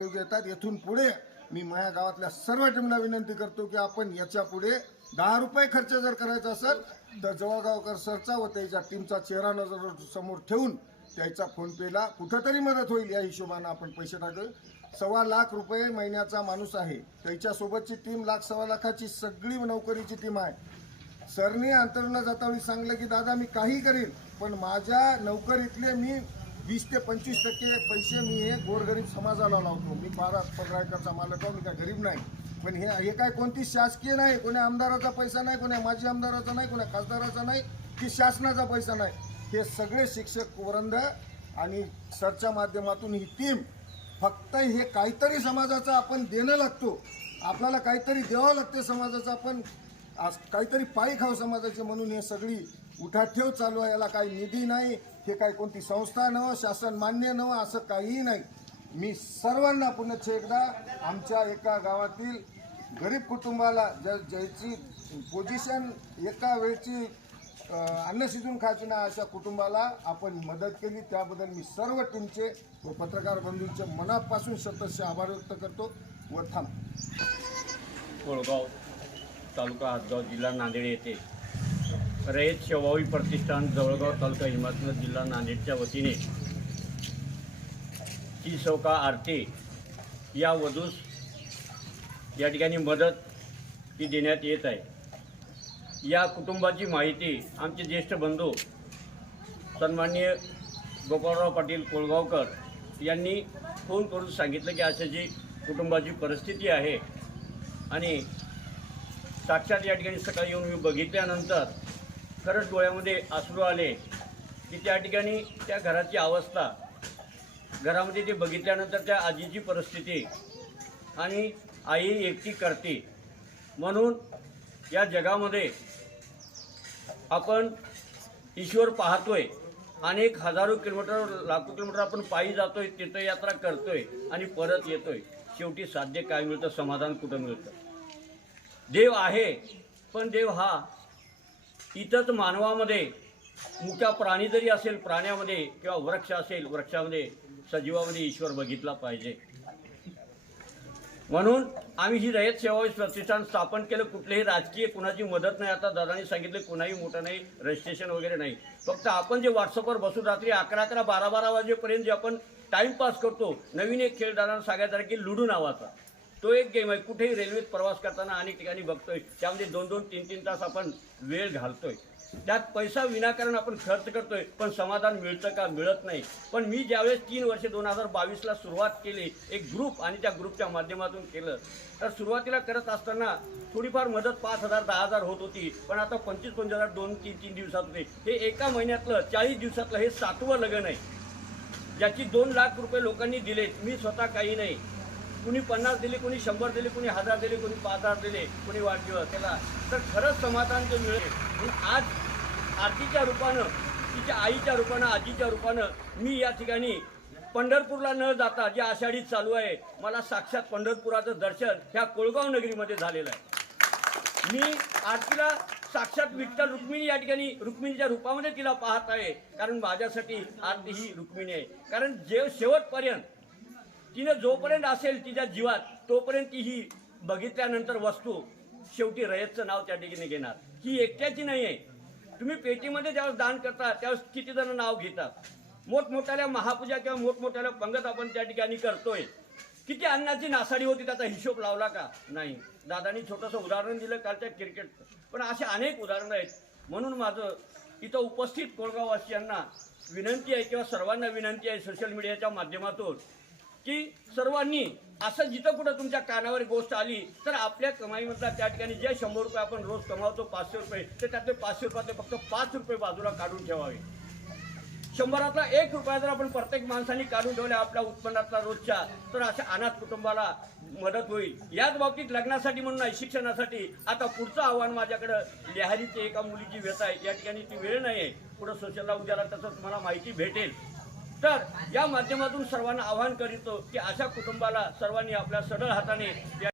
येतात येथून पुढे मी माझ्या गावातल्या सर्व टीमला विनंती करतो की आपण याच्यापुढे दहा रुपये खर्च जर करायचा असेल तर जवळगावकर सरचा व त्याच्या टीमचा चेहरा नजर समोर ठेवून त्याचा फोनपेला कुठंतरी मदत होईल या हिशोबानं आपण पैसे टाकू सव्वा लाख रुपये महिन्याचा माणूस आहे. त्याच्यासोबतची टीम लाख सव्वा लाखाची सगळी नोकरीची टीम आहे. सरने अंतरणा जातावेळी सांगलं की दादा मी काही करीन पण माझ्या नोकरीतले मी वीस ते पंचवीस टक्के पैसे मी हे गोरगरीब समाजाला लावतो. मी बारा पंधरा एकरचा मालक आहे मी काय गरीब नाही. पण हे हे काय कोणती शासकीय नाही कोण्या आमदाराचा पैसा नाही कोण्या माजी आमदाराचा नाही कोण्या खासदाराचा नाही की शासनाचा पैसा नाही. हे सगळे शिक्षक वृंद आणि सरच्या माध्यमातून ही टीम फक्त हे काहीतरी समाजाचं आपण देणं लागतो. आपल्याला काहीतरी द्यावं लागते समाजाचं आपण. आज काहीतरी पायी खाव समाजाचे म्हणून हे सगळी उठाठेव चालू आहे याला काही निधी नाही हे काही कोणती संस्था नवं शासन मान्य नवं असं काहीही नाही. मी सर्वांना पुन्हा एकदा आमच्या एका गावातील गरीब कुटुंबाला ज्या ज्याची पोझिशन एका वेळची अन्न शिजून खायचं ना अशा कुटुंबाला आपण मदत केली त्याबद्दल मी सर्व टीमचे व पत्रकार बंधूंचे मनापासून शतस्य आभार व्यक्त करतो व थांब. कोळगाव तालुका हातगाव जिल्हा नांदेड येथे रयत शेवावी प्रतिष्ठान जवळगाव तालुका हिमाचल जिल्हा नांदेडच्या वतीने ती सौका आरती या वधूस या ठिकाणी मदत ही देण्यात येत आहे. या कुटुंबाची माहिती आमचे ज्येष्ठ बंधू सन्माननीय गोपाळराव पाटील कोळगावकर यांनी फोन करून सांगितलं की अशा जी कुटुंबाची परिस्थिती आहे आणि साक्षात या ठिकाणी सकाळी येऊन मी बघितल्यानंतर खरंच डोळ्यामध्ये आसरू आले की त्या ठिकाणी त्या घराची अवस्था घरामध्ये ते बघितल्यानंतर त्या आजीची परिस्थिती आणि आई एकटी करते. म्हणून या जगामध्ये आपण ईश्वर पाहतोय अनेक हजारो किलोमीटर लाखो किलोमीटर आपण पायी जातोय तीर्थयात्रा करतोय आणि परत येतोय. शेवटी साध्य काय मिळतं? समाधान कुठं मिळतं? देव आहे पण देव हा इथंच मानवामध्ये मुख्या प्राणी जरी असेल प्राण्यामध्ये किंवा वृक्ष असेल वृक्षामध्ये सजीवामध्ये ईश्वर बघितला पाहिजे. म्हणून आम्ही ही रयत सेवा प्रतिष्ठान स्थापन केलं. कुठलेही राजकीय कुणाची मदत नाही. आता दादांनी सांगितलं कुणाही मोठं नाही रजिस्ट्रेशन वगैरे नाही. फक्त आपण जे व्हॉट्सअपवर बसून रात्री अकरा अकरा बारा बारा वाजेपर्यंत जे आपण टाइमपास करतो नवीन एक खेळ दादांना सांगायचा की लुडू नावाचा. तो एक गेम आहे. कुठेही रेल्वेत प्रवास करताना अनेक ठिकाणी बघतोय. त्यामध्ये दोन दोन तीन तीन तास आपण वेळ घालतोय. त्यात पैसा विनाकारण आपण खर्च करतोय पण समाधान मिळतं का मिळत नाही. पण मी ज्यावेळेस तीन वर्षे दोन हजार बावीसला सुरुवात केली एक ग्रुप आणि त्या ग्रुपच्या माध्यमातून केलं तर सुरुवातीला करत असताना थोडीफार मदत पाच हजार दहा हजार होत होती. पण आता पंचवीस पंचवीस हजार दोन तीन तीन दिवसात होते. हे एका महिन्यातलं चाळीस दिवसातलं हे सातवं लग्न आहे. ज्याची दोन लाख रुपये लोकांनी दिलेत. मी स्वतः काही नाही. कुणी पन्नास दिले कुणी शंभर दिले कुणी हजार दिले कुणी पाच हजार दिले कुणी वाढदिवस त्याला तर खरंच समाधान जे मिळेल. म्हणून आज आरतीच्या रूपानं तिच्या आईच्या रूपानं आजीच्या रूपानं मी या ठिकाणी पंढरपूरला न जाता जे आषाढी चालू आहे मला साक्षात पंढरपुराचं दर्शन ह्या कोळगाव नगरीमध्ये झालेलं आहे. मी आरतीला साक्षात विठ्ठल रुक्मिणी या ठिकाणी रुक्मिणीच्या रूपामध्ये तिला पाहत आहे कारण माझ्यासाठी आरती ही रुक्मिणी आहे. कारण जे शेवटपर्यंत तिनं जोपर्यंत असेल तिच्या जीवात तोपर्यंत ती ही बघितल्यानंतर वस्तू शेवटी रयतचं नाव त्या ठिकाणी घेणार. ही एकट्याची नाही आहे तुम्ही पेटीमध्ये ज्यावेळेस दान करता त्यावेळेस किती जण नाव घेतात. मोठमोठ्याल्या महापूजा किंवा मोठमोठ्याला पंगत आपण त्या ठिकाणी करतोय. किती अन्नाची नासाडी होती त्याचा हिशोब लावला का? नाही. दादानी छोटंसं उदाहरण दिलं कालच्या क्रिकेटचं पण असे अनेक उदाहरणं आहेत. म्हणून माझं इथं उपस्थित कोळगाववासियांना विनंती आहे किंवा सर्वांना विनंती आहे सोशल मीडियाच्या माध्यमातून. की सर्वांनी असं जिथं कुठं तुमच्या कानावर गोष्ट आली तर आपल्या कमाईमधला त्या ठिकाणी जे शंभर रुपये आपण रोज कमावतो पाचशे रुपये तर त्यातले पाचशे रुपयातले फक्त पाच रुपये बाजूला काढून ठेवावे. शंभरातला एक रुपया जर आपण प्रत्येक माणसाने काढून ठेवल्या आपल्या उत्पन्नातला रोजच्या तर अशा अनाथ कुटुंबाला मदत होईल. याच बाबतीत लग्नासाठी म्हणून नाही शिक्षणासाठी. आता पुढचं आव्हान माझ्याकडं लिहारीची एका मुलीची व्यथा आहे. या ठिकाणी ती वेळ नाही आहे पुढं सोशलला उद्याला तसं तुम्हाला माहिती भेटेल. तर या माध्यमातून सर्वांना आवाहन करीतो की अशा कुटुंबाला सर्वांनी आपल्या सडळ हाताने